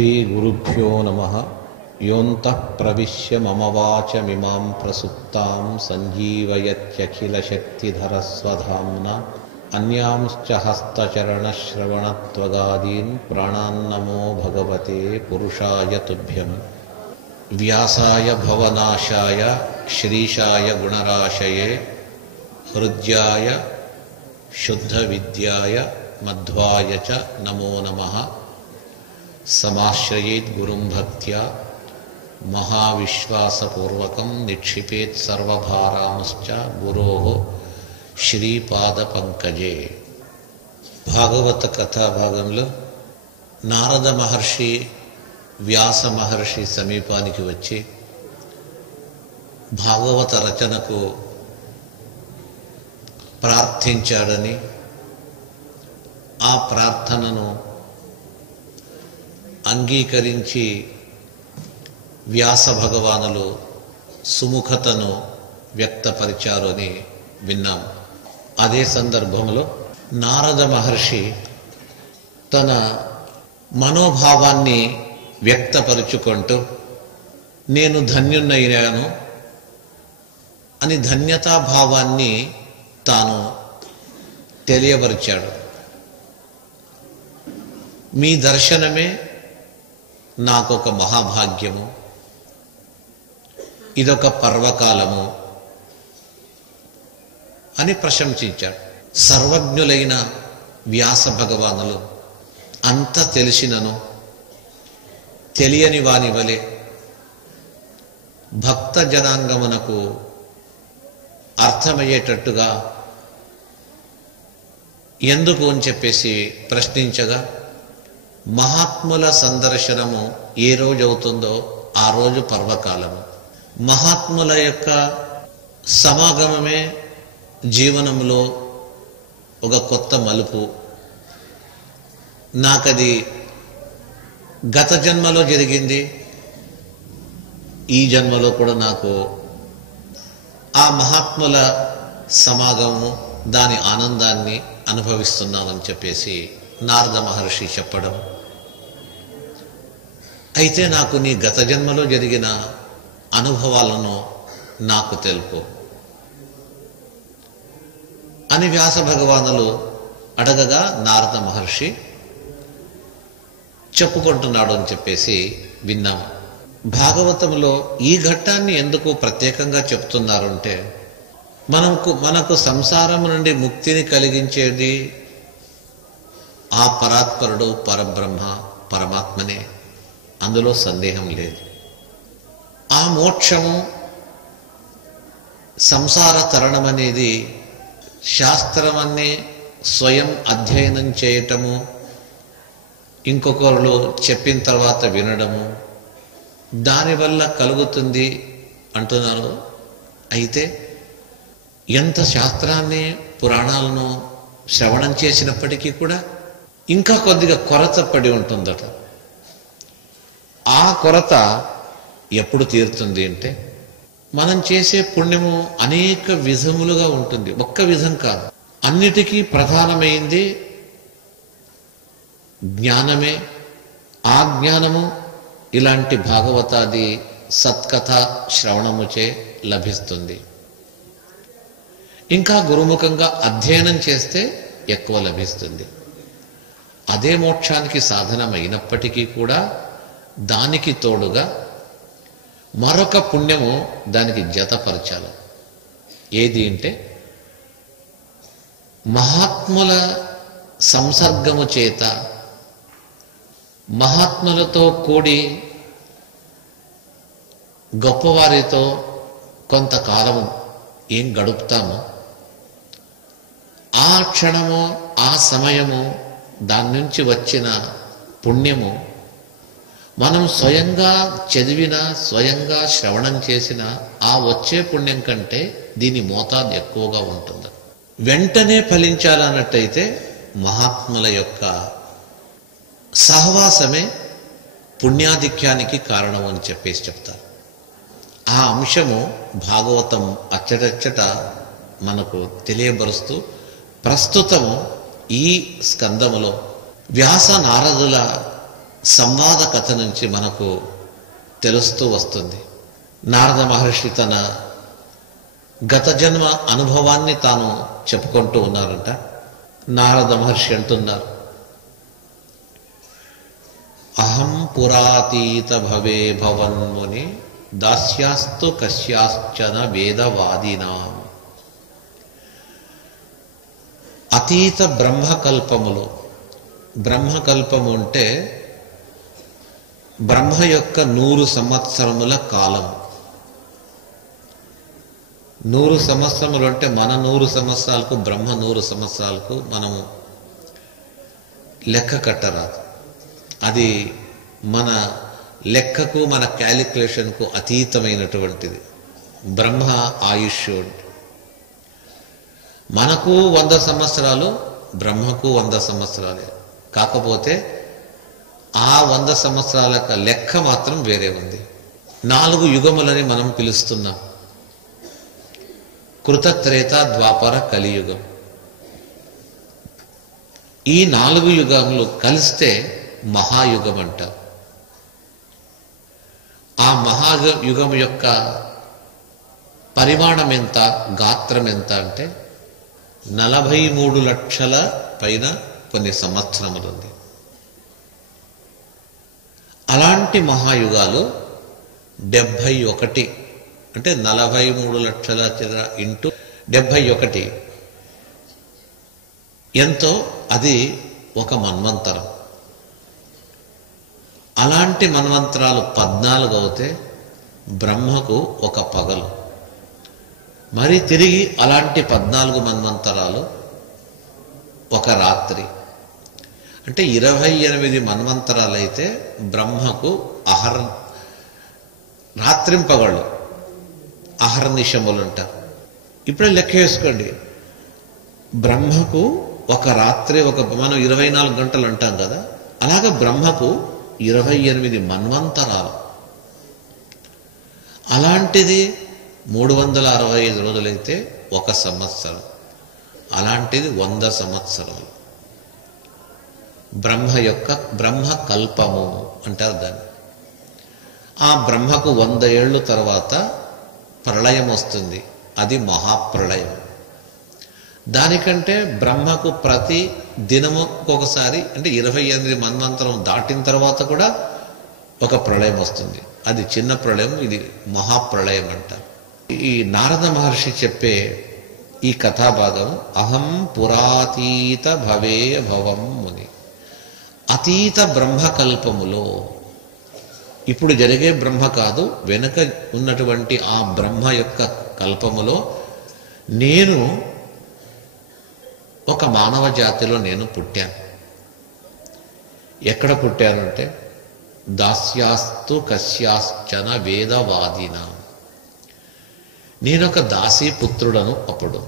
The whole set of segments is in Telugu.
श्रीगुरुभ्यो नमः। योऽन्तः प्रविश्य मम वाचमिमां प्रसुप्तां सञ्जीवयत्यखिलशक्तिधरस्वधाम्ना अन्यांश्च हस्तचरणश्रवणत्वगादीन् प्राणान्नमो भगवते पुरुषाय तुभ्यम्। व्यासाय भवनाशाय श्रीशाय गुणराशये हृद्याय शुद्धविद्याय मध्वाय च नमो नमः। समाश्रयेत् गुरुं भक्त्या महाविश्वासपूर्वकं निक्षिपेत् सर्वभारांश्च गुरोः श्रीपादपङ्कजे। భాగవత కథా భాగంలో నారద మహర్షి వ్యాస మహర్షి సమీపానికి వచ్చి భాగవత రచనకు ప్రార్థించాడని, ఆ ప్రార్థనను అంగీకరించి వ్యాస భగవానులు సుముఖతను వ్యక్తపరిచారు అని విన్నాం. అదే సందర్భంలో నారద మహర్షి తన మనోభావాన్ని వ్యక్తపరుచుకుంటూ నేను ధన్యున్నయ్యాను అని ధన్యతాభావాన్ని తాను తెలియపరిచాడు. మీ దర్శనమే నాకొక మహాభాగ్యము, ఇదొక పర్వకాలము అని ప్రశంసించాడు. సర్వజ్ఞులైన వ్యాస భగవానులు అంత తెలిసినను తెలియని వాని వలె భక్త జనాంగమునకు అర్థమయ్యేటట్టుగా ఎందుకు అని చెప్పేసి ప్రశ్నించగా, మహాత్ముల సందర్శనము ఏ రోజు అవుతుందో ఆ రోజు పర్వకాలము. మహాత్ముల యొక్క సమాగమమే జీవనంలో ఒక కొత్త మలుపు. నాకది గత జన్మలో జరిగింది, ఈ జన్మలో కూడా నాకు ఆ మహాత్ముల సమాగమము, దాని ఆనందాన్ని అనుభవిస్తున్నామని చెప్పేసి నారద మహర్షి చెప్పడం. అయితే నాకు నీ గత జన్మలో జరిగిన అనుభవాలను నాకు తెలుపు అని వ్యాస భగవానులు అడగగా నారద మహర్షి చెప్పుకుంటున్నాడు అని చెప్పేసి విన్నాం. భాగవతంలో ఈ ఘట్టాన్ని ఎందుకు ప్రత్యేకంగా చెప్తున్నారు అంటే, మనకు సంసారం నుండి ముక్తిని కలిగించేది ఆ పరాత్పరుడు పరబ్రహ్మ పరమాత్మనే, అందులో సందేహం లేదు. ఆ మోక్షము సంసార తరణం అనేది శాస్త్రమన్నీ స్వయం అధ్యయనం చేయటము, ఇంకొకరు చెప్పిన తర్వాత వినడము, దానివల్ల కలుగుతుంది అంటున్నారు. అయితే ఎంత శాస్త్రాన్ని పురాణాలను శ్రవణం చేసినప్పటికీ కూడా ఇంకా కొద్దిగా కొరత పడి ఉంటుందట. ఆ కొరత ఎప్పుడు తీరుతుంది అంటే, మనం చేసే పుణ్యము అనేక విధములుగా ఉంటుంది, ఒక్క విధం కాదు. అన్నిటికీ ప్రధానమైంది జ్ఞానమే. ఆ జ్ఞానము ఇలాంటి భాగవతాది సత్కథ శ్రవణముచే లభిస్తుంది. ఇంకా గురుముఖంగా అధ్యయనం చేస్తే ఎక్కువ లభిస్తుంది. అదే మోక్షానికి సాధనమైనప్పటికీ కూడా దానికి తోడుగా మరొక పుణ్యము దానికి జతపరచాలి. ఏది అంటే, మహాత్ముల సంసర్గము చేత మహాత్ములతో కూడి గొప్పవారితో కొంతకాలము ఏం గడుపుతామో, ఆ క్షణము ఆ సమయము దాని నుంచి వచ్చిన పుణ్యము మనం స్వయంగా చదివిన, స్వయంగా శ్రవణం చేసిన ఆ వచ్చే పుణ్యం కంటే దీని మోతాదు ఎక్కువగా ఉంటుంది. వెంటనే ఫలించాలన్నట్టయితే మహాత్ముల యొక్క సహవాసమే పుణ్యాధిక్యానికి కారణం అని చెప్పేసి చెప్తారు. ఆ అంశము భాగవతం అచ్చటచ్చట మనకు తెలియబరుస్తూ ప్రస్తుతము ఈ స్కందములో వ్యాస నారదుల సంవాద కథ నుంచి మనకు తెలుస్తూ వస్తుంది. నారద మహర్షి తన గత జన్మ అనుభవాన్ని తాను చెప్పుకుంటూ ఉన్నారంట. నారద మహర్షి అంటున్నారు, అహం పురాతీత భవే భవన్ముని దాస్యాస్తు కస్యాశ్చన వేదవాదినాం. అతీత బ్రహ్మకల్పములు, బ్రహ్మకల్పము అంటే బ్రహ్మ యొక్క 100 సంవత్సరముల కాలం. 100 సంవత్సరములు అంటే మన 100 సంవత్సరాలకు బ్రహ్మ 100 సంవత్సరాలకు మనము లెక్క కట్టరాదు. అది మన లెక్కకు మన క్యాలిక్యులేషన్కు అతీతమైనటువంటిది. బ్రహ్మ ఆయుష్యుడు. మనకు 100 సంవత్సరాలు, బ్రహ్మకు 100 సంవత్సరాలే. కాకపోతే ఆ 100 సంవత్సరాల లెక్క మాత్రం వేరే ఉంది. 4 యుగములని మనం పిలుస్తున్నాం. కృత, త్రేత, ద్వాపర, కలియుగం. ఈ 4 యుగములు కలిస్తే మహాయుగం అంటారు. ఆ మహాయుగం యొక్క పరిమాణం ఎంత, గాత్రం ఎంత అంటే 43 లక్షల పైన కొన్ని సంవత్సరములు ఉంది. అలాంటి మహాయుగాలు 71 అంటే 43 లక్షల ఇంటూ 71 ఎంతో, అది ఒక మన్వంతరం. అలాంటి మన్వంతరాలు 14 అవుతే బ్రహ్మకు ఒక పగలు. మరి తిరిగి అలాంటి 14 మన్వంతరాలు ఒక రాత్రి. అంటే 28 మన్వంతరాలు అయితే బ్రహ్మకు రాత్రింపగళ్ళు, అహర్నిశములు అంటారు. ఇప్పుడే లెక్క వేసుకోండి. బ్రహ్మకు ఒక రాత్రి, మనం 24 గంటలు అంటాం కదా, అలాగే బ్రహ్మకు 28 మన్వంతరాలు. అలాంటిది 365 రోజులైతే ఒక సంవత్సరం. అలాంటిది 100 సంవత్సరాలు. బ్రహ్మ కల్పము అంటారు దాన్ని. ఆ బ్రహ్మకు 100 ఏళ్ళు తర్వాత ప్రళయం వస్తుంది. అది మహాప్రళయం. దానికంటే బ్రహ్మకు ప్రతి దినము ఒకసారి, అంటే 28 మన్వంతరం దాటిన తర్వాత కూడా ఒక ప్రళయం వస్తుంది. అది చిన్న ప్రళయం, ఇది మహాప్రళయం అంటారు. ఈ నారద మహర్షి చెప్పే ఈ కథాభాగం అహం పురాతీత భవే భవం ముని. అతీత బ్రహ్మకల్పములో, ఇప్పుడు జరిగే బ్రహ్మ కాదు, వెనుక ఉన్నటువంటి ఆ బ్రహ్మ యొక్క కల్పములో నేను ఒక మానవ జాతిలో నేను పుట్టాను. ఎక్కడ పుట్టాను అంటే దాస్యాస్తు కస్యాశ్చన వేదవాదినా. నేనొక దాసీ పుత్రుడను. అప్పుడు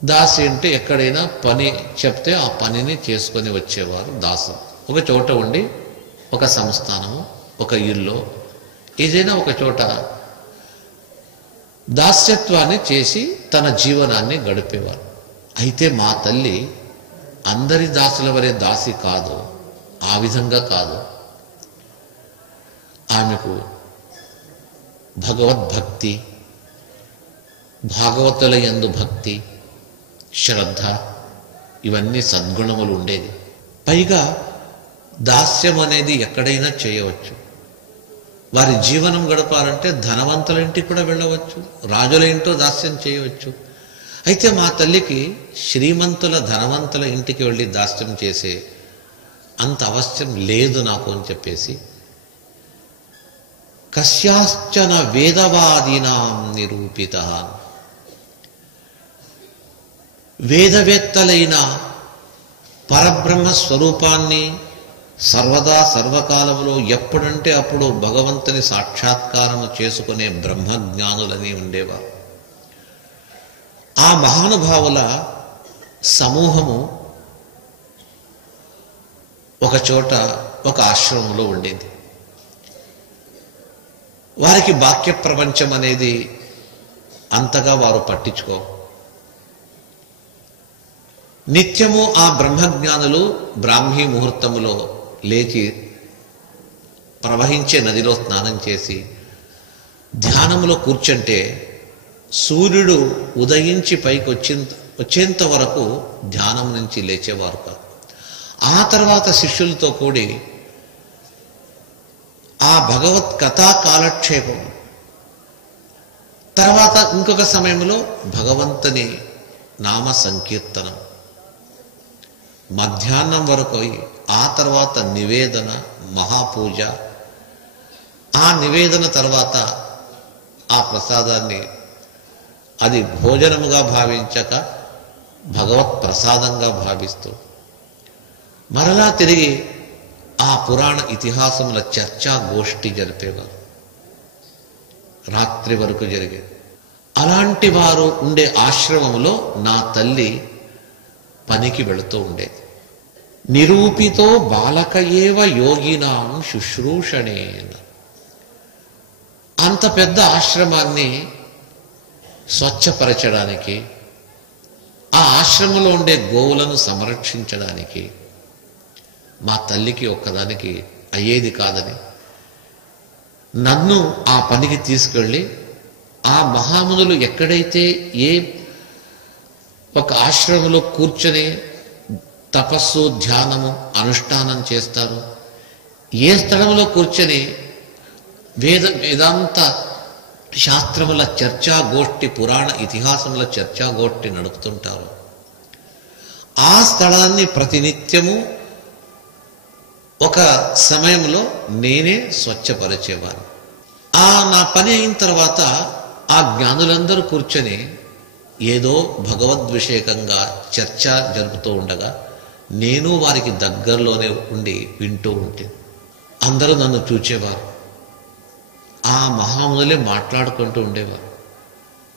దాసి అంటే ఎక్కడైనా పని చెప్తే ఆ పనిని చేసుకొని వచ్చేవారు దాసం. ఒక చోట ఉండి ఒక సంస్థానము, ఒక ఇల్లు, ఏదైనా ఒక చోట దాస్యత్వాన్ని చేసి తన జీవనాన్ని గడిపేవారు. అయితే మా తల్లి అందరి దాసుల వరే దాసి కాదు, ఆ విధంగా కాదు. ఆమెకు భగవద్భక్తి, భాగవతుల యందు భక్తి, శ్రద్ధ, ఇవన్నీ సద్గుణములు ఉండేది. పైగా దాస్యం అనేది ఎక్కడైనా చేయవచ్చు. వారి జీవనం గడపాలంటే ధనవంతుల ఇంటికి కూడా వెళ్ళవచ్చు, రాజుల ఇంట్లో దాస్యం చేయవచ్చు. అయితే మా తల్లికి శ్రీమంతుల, ధనవంతుల ఇంటికి వెళ్ళి దాస్యం చేసే అంత అవశ్యం లేదు నాకు అని చెప్పేసి కస్యాశ్చన వేదవాదీనాం నిరూపిత. వేదవేత్తలైన పరబ్రహ్మ స్వరూపాన్ని సర్వదా సర్వకాలంలో ఎప్పుడంటే అప్పుడు భగవంతుని సాక్షాత్కారము చేసుకునే బ్రహ్మజ్ఞానులని ఉండేవారు. ఆ మహానుభావుల సమూహము ఒక చోట ఒక ఆశ్రమంలో ఉండేది. వారికి బాహ్య ప్రపంచం అనేది అంతగా వారు పట్టించుకో. నిత్యము ఆ బ్రహ్మజ్ఞానులు బ్రాహ్మీ ముహూర్తములో లేచి ప్రవహించే నదిలో స్నానం చేసి ధ్యానంలో కూర్చుంటే సూర్యుడు ఉదయించి పైకి వచ్చేంత వరకు ధ్యానం నుంచి లేచేవారు కాదు. ఆ తర్వాత శిష్యులతో కూడి ఆ భగవత్ కథా కాలక్షేపం, తర్వాత ఇంకొక సమయంలో భగవంతుని నామ సంకీర్తనం, మధ్యాహ్నం వరకు ఆ తర్వాత నివేదన, మహాపూజ, ఆ నివేదన తర్వాత ఆ ప్రసాదాన్ని అది భోజనముగా భావించక భగవత్ ప్రసాదంగా భావిస్తూ మరలా తిరిగి ఆ పురాణ ఇతిహాసముల చర్చా గోష్ఠి జరిపేవారు. రాత్రి వరకు జరిగేది. అలాంటి వారు ఉండే ఆశ్రమంలో నా తల్లి పనికి వెళుతూ ఉండేది. నిరూపితో బాలక ఏవ యోగినాం శుశ్రూషణే. అంత పెద్ద ఆశ్రమాన్ని స్వచ్ఛపరచడానికి, ఆ ఆశ్రమంలో ఉండే గోవులను సంరక్షించడానికి మా తల్లికి ఒక్కదానికి అయ్యేది కాదని నన్ను ఆ పనికి తీసుకెళ్ళి, ఆ మహామునులు ఎక్కడైతే ఏ ఒక ఆశ్రమంలో కూర్చొని తపస్సు, ధ్యానము, అనుష్ఠానం చేస్తారు, ఏ స్థలంలో కూర్చొని వేదాంత శాస్త్రముల చర్చా గోష్ఠి, పురాణ ఇతిహాసముల చర్చా గోష్ఠి నడుపుతుంటారు, ఆ స్థలాన్ని ప్రతినిత్యము ఒక సమయంలో నేనే స్వచ్ఛపరిచేవాను. నా పని అయిన తర్వాత ఆ జ్ఞానులందరూ కూర్చొని ఏదో భగవద్విషేకంగా చర్చ జరుపుతూ ఉండగా నేను వారికి దగ్గరలోనే ఉండి వింటూ ఉంటే అందరూ నన్ను చూచేవారు. ఆ మహామునులే మాట్లాడుకుంటూ ఉండేవారు,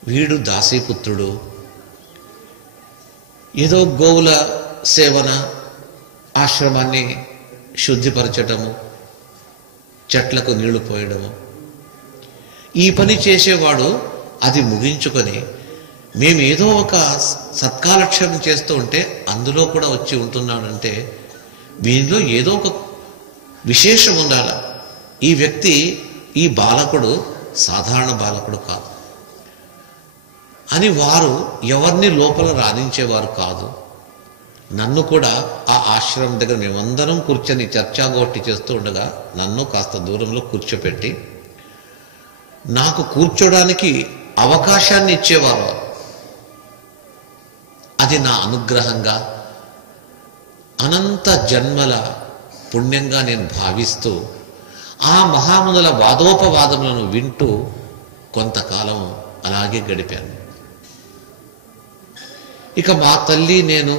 వీడు దాసీపుత్రుడు, ఏదో గోవుల సేవన, ఆశ్రమాన్ని శుద్ధిపరచటము, చెట్లకు నీళ్లు పోయడము, ఈ పని చేసేవాడు అది ముగించుకొని మేము ఏదో ఒక సత్కాలక్షేమం చేస్తూ ఉంటే అందులో కూడా వచ్చి ఉంటున్నాడంటే వీనిలో ఏదో ఒక విశేషం ఉండాల. ఈ వ్యక్తి, ఈ బాలకుడు సాధారణ బాలకుడు కాదు అని వారు ఎవరిని లోపల రాణించేవారు కాదు. నన్ను కూడా ఆ ఆశ్రమం దగ్గర మేమందరం కూర్చొని చర్చాగోష్ఠి చేస్తూ ఉండగా నన్ను కాస్త దూరంలో కూర్చోపెట్టి నాకు కూర్చోడానికి అవకాశాన్ని ఇచ్చేవారు. అది నా అనుగ్రహంగా, అనంత జన్మల పుణ్యంగా నేను భావిస్తూ ఆ మహామునుల వాదోపవాదములను వింటూ కొంతకాలం అలాగే గడిపాను. ఇక మా తల్లి నేను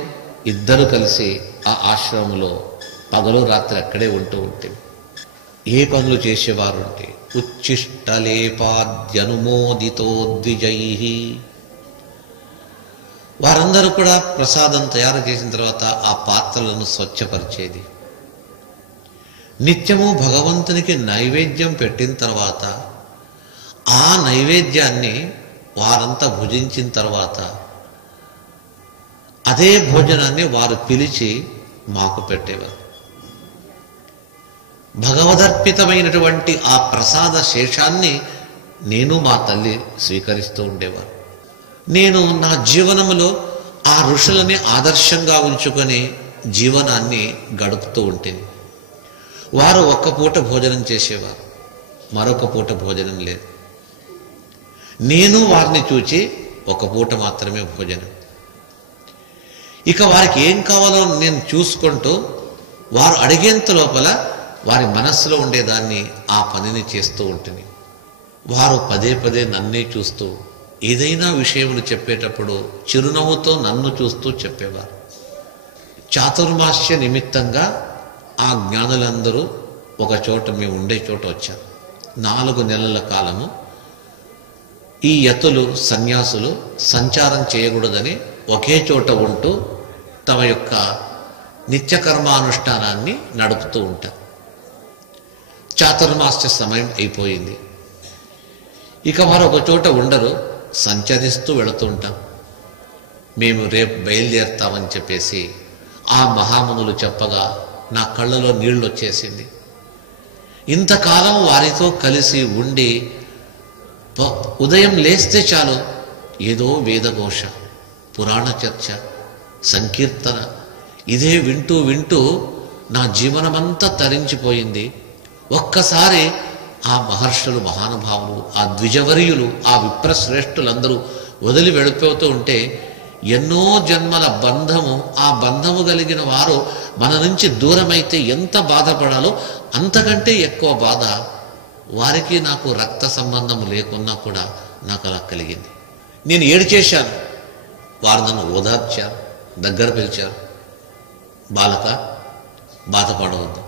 ఇద్దరు కలిసి ఆ ఆశ్రమంలో పగలు రాత్రి అక్కడే ఉంటూ ఉంటే ఏ పనులు చేసేవారు అంటే ఉచ్చిష్టలేపాద్యనుమోదితో ద్విజై, వారందరూ కూడా ప్రసాదం తయారు చేసిన తర్వాత ఆ పాత్రలను స్వచ్ఛపరిచేది. నిత్యము భగవంతునికి నైవేద్యం పెట్టిన తర్వాత ఆ నైవేద్యాన్ని వారంతా భుజించిన తర్వాత అదే భోజనాన్ని వారు పిలిచి మాకు పెట్టేవారు. భగవదర్పితమైనటువంటి ఆ ప్రసాద శేషాన్ని నేను మా తల్లి స్వీకరిస్తూ ఉండేవారు. నేను నా జీవనంలో ఆ ఋషులని ఆదర్శంగా ఉంచుకొని జీవనాన్ని గడుపుతూ ఉంటేని వారు ఒక్క పూట భోజనం చేసేవారు, మరొక పూట భోజనం లేదు. నేను వారిని చూచి ఒక పూట మాత్రమే భోజనం. ఇక వారికి ఏం కావాలో నేను చూసుకుంటూ వారు అడిగేంత లోపల వారి మనస్సులో ఉండేదాన్ని ఆ పనిని చేస్తూ ఉంటుంది. వారు పదే పదే నన్నే చూస్తూ ఏదైనా విషయములు చెప్పేటప్పుడు చిరునవ్వుతో నన్ను చూస్తూ చెప్పేవారు. చాతుర్మాస్య నిమిత్తంగా ఆ జ్ఞానులందరూ ఒక చోట, మేము ఉండే చోట వచ్చారు. 4 నెలల కాలము ఈ యతులు, సన్యాసులు సంచారం చేయకూడదని ఒకే చోట ఉంటూ తమ యొక్క నిత్యకర్మానుష్ఠానాన్ని నడుపుతూ ఉంటారు. చాతుర్మాస్య సమయం అయిపోయింది. ఇక మరొక చోట ఉండరు, సంచరిస్తూ వెళుతూ ఉంటాం. మేము రేపు బయలుదేరుతామని చెప్పేసి ఆ మహామునులు చెప్పగా నా కళ్ళలో నీళ్లు వచ్చేసింది. ఇంతకాలం వారితో కలిసి ఉండి ఉదయం లేస్తే చాలు ఏదో వేదఘోష, పురాణ చర్చ, సంకీర్తన ఇదే వింటూ వింటూ నా జీవనమంతా తరించిపోయింది. ఒక్కసారి ఆ మహర్షులు, మహానుభావులు, ఆ ద్విజవర్యులు, ఆ విప్రశ్రేష్ఠులందరూ వదిలి వెళ్ళిపోతూ ఉంటే ఎన్నో జన్మల బంధము, ఆ బంధము కలిగిన వారు మన నుంచి దూరమైతే ఎంత బాధపడాలో అంతకంటే ఎక్కువ బాధ వారికి నాకు రక్త సంబంధం లేకున్నా కూడా నాకు అలా కలిగింది. నేను ఏడ్చేశాను. వారు నన్ను ఓదార్చారు, దగ్గర పిలిచారు. బాలక, బాధపడవద్దు,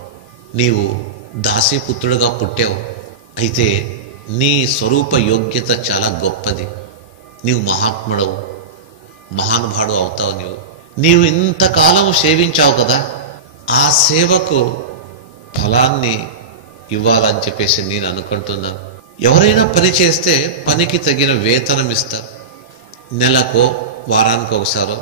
నీవు దాసీపుత్రుడుగా పుట్టావు, అయితే నీ స్వరూప యోగ్యత చాలా గొప్పది. నీవు మహాత్ముడవు, మహానుభావుడు అవుతావు. నీవు ఇంతకాలం సేవించావు కదా, ఆ సేవకు ఫలాన్ని ఇవ్వాలని చెప్పేసి నేను అనుకుంటున్నాను. ఎవరైనా పని చేస్తే పనికి తగిన వేతనం ఇస్తారు. నెలకో వారానికి ఒకసారో,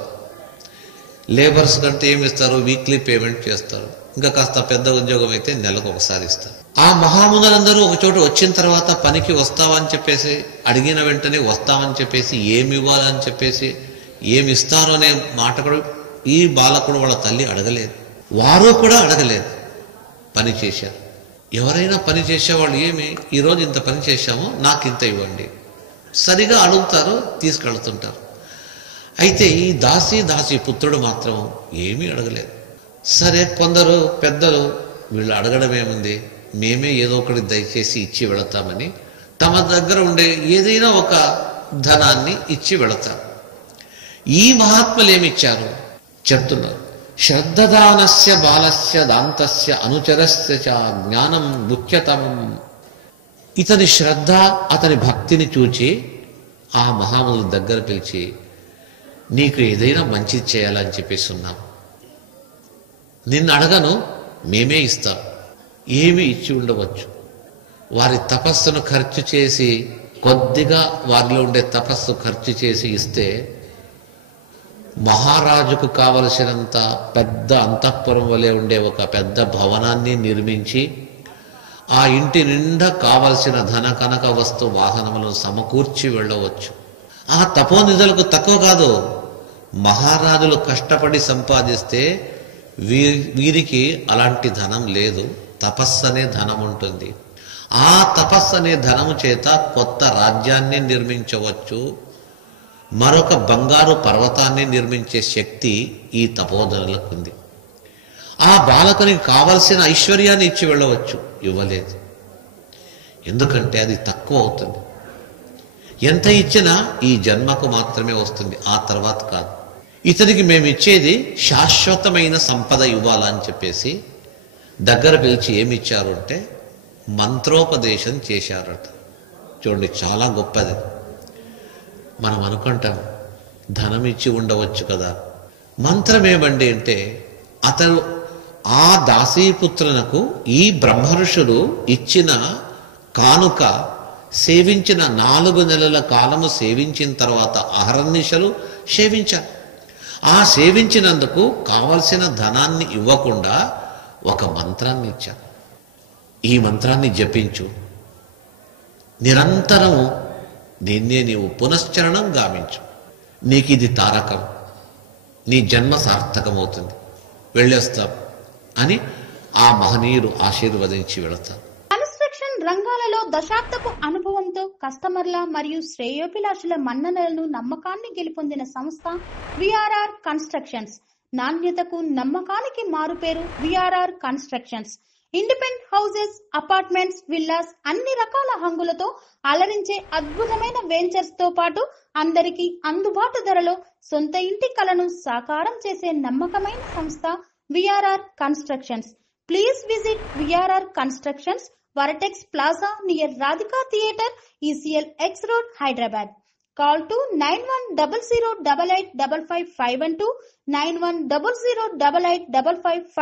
లేబర్స్ కంటే ఏమి ఇస్తారు, వీక్లీ పేమెంట్ చేస్తారు. ఇంకా కాస్త పెద్ద ఉద్యోగం అయితే నెలకు ఒకసారి ఇస్తారు. ఆ మహామునులందరూ ఒక చోట వచ్చిన తర్వాత పనికి వస్తావని చెప్పేసి, అడిగిన వెంటనే వస్తామని చెప్పేసి, ఏమి ఇవ్వాలని చెప్పేసి, ఏమి ఇస్తారు అనే మాట కూడా ఈ బాలకుడు వాళ్ళ తల్లి అడగలేదు, వారు కూడా అడగలేదు. పని చేశారు. ఎవరైనా పని చేసేవాళ్ళు ఏమి, ఈరోజు ఇంత పని చేశామో నాకు ఇంత ఇవ్వండి, సరిగా అడుగుతారు, తీసుకెళ్తుంటారు. అయితే ఈ దాసీ పుత్రుడు మాత్రం ఏమీ అడగలేదు. సరే, కొందరు పెద్దలు వీళ్ళు అడగడం ఏముంది, మేమే ఏదో ఒకటి దయచేసి ఇచ్చి వెళతామని తమ దగ్గర ఉండే ఏదైనా ఒక ధనాన్ని ఇచ్చి వెళతారు. ఈ మహాత్ములు ఏమిచ్చారు చెప్తున్నారు. శ్రద్ధదానస్య బాలస్య దాంతస్య అనుచరస్య చ జ్ఞానం ముఖ్యతమం. ఇతని శ్రద్ధ, అతని భక్తిని చూచి ఆ మహామునుల దగ్గర పిలిచి, నీకు ఏదైనా మంచిది చేయాలని చెప్పేసి ఉన్నాం, నిన్ను అడగను, మేమే ఇస్తాం. ఏమి ఇచ్చి ఉండవచ్చు. వారి తపస్సును ఖర్చు చేసి, కొద్దిగా వారిలో ఉండే తపస్సు ఖర్చు చేసి ఇస్తే మహారాజుకు కావలసినంత పెద్ద అంతఃపురం వలె ఉండే ఒక పెద్ద భవనాన్ని నిర్మించి ఆ ఇంటి నిండా కావలసిన ధన కనక వస్తు వాహనములను సమకూర్చి వెళ్ళవచ్చు. ఆ తపోనిధులకు తక్కువ కాదు. మహారాజులు కష్టపడి సంపాదిస్తే వీరికి అలాంటి ధనం లేదు. తపస్సు అనే ధనం ఉంటుంది. ఆ తపస్సు అనే ధనము చేత కొత్త రాజ్యాన్ని నిర్మించవచ్చు. మరొక బంగారు పర్వతాన్ని నిర్మించే శక్తి ఈ తపోధనులకు ఉంది. ఆ బాలకునికి కావలసిన ఐశ్వర్యాన్ని ఇచ్చి వెళ్ళవచ్చు. ఇవ్వలేదు. ఎందుకంటే అది తక్కువ అవుతుంది. ఎంత ఇచ్చినా ఈ జన్మకు మాత్రమే వస్తుంది, ఆ తర్వాత కాదు. ఇతనికి మేము ఇచ్చేది శాశ్వతమైన సంపద ఇవ్వాలని చెప్పేసి దగ్గర పిలిచి ఏమిచ్చారు అంటే మంత్రోపదేశం చేశారట. చూడండి, చాలా గొప్పది. మనం అనుకుంటాం ధనం ఇచ్చి ఉండవచ్చు కదా. మంత్రం ఏమండి అంటే, అతను ఆ దాసీపుత్రునకు ఈ బ్రహ్మఋషులు ఇచ్చిన కానుక సేవించిన 4 నెలల కాలము సేవించిన తర్వాత అహర్నిశలు సేవించారు. ఆ సేవించినందుకు కావలసిన ధనాన్ని ఇవ్వకుండా ఒక మంత్రాన్ని ఇచ్చారు. ఈ మంత్రాన్ని జపించు, నిరంతరము దీన్నే నీవు పునశ్చరణం గావించు, నీకు ఇది తారకం, నీ జన్మ సార్థకమవుతుంది, వెళ్ళేస్తాం అని ఆ మహనీయుడు ఆశీర్వదించి వెళతారు. కన్స్ట్రక్షన్ రంగాలలో దశాబ్దపు అనుభవంతో కస్టమర్ల మరియు శ్రేయోభిలాషుల మన్ననలను, నమ్మకాన్ని గెలుపొందిన సంస్థ విఆర్ఆర్ కన్స్ట్రక్షన్స్. నాణ్యతకు, నమ్మకానికి మారుపేరు VRR constructions. Independent houses, apartments, villas అన్ని రకాల హంగులతో అలరించే అద్భుతమైన వెంచర్స్ తో పాటు అందరికీ అందుబాటు ధరలో సొంత ఇంటి కలను సాకారం చేసే నమ్మకమైన సంస్థ VRR constructions. Please visit VRR constructions, Varatex Plaza near Radhika Theatre, ECL X Road, Hyderabad. Call to 9100885551, 9100885559.